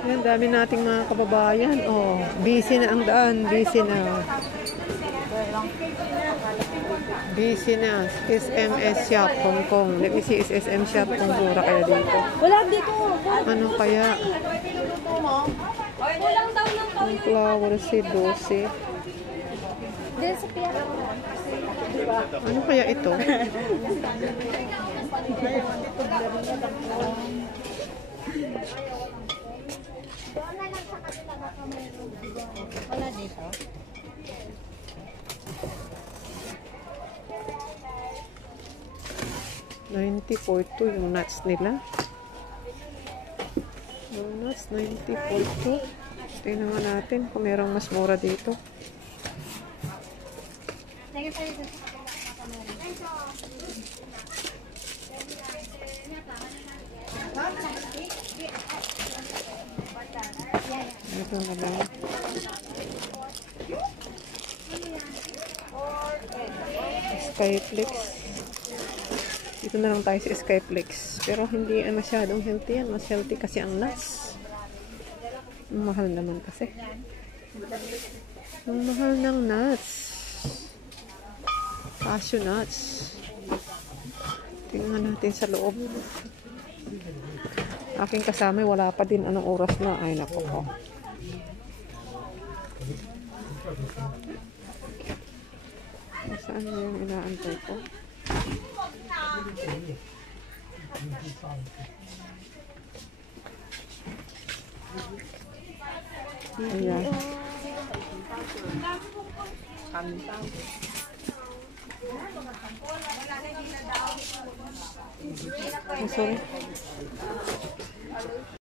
Yan, dami nating mga kababayan. Oh, busy na ang daan. Busy na. Busy na. SMS Shop, Hong Kong. Let me see, SM Shop, kung mura kaya dito. Wala dito. Ano kaya? Walang daw ng Ang flower seed, 12. Dito sa piyano. Ano kaya ito? Wala dito. $90.42 yung nuts nila. Yung nuts, $90.42. Tingnan nga natin kung merong mas mura dito. Ito na lang. Skyflex. Dito na lang tayo sa Skyflex. Pero hindi masyadong healthy yan. Mas healthy kasi ang nuts. Ang mahal naman kasi. Ang mahal ng nuts. Cashew nuts. Tingnan natin sa loob. Aking kasama, wala pa din. Anong oras na? Ay, naku po. Saan na yung inaantay ko? Ayan. Oh, sorry.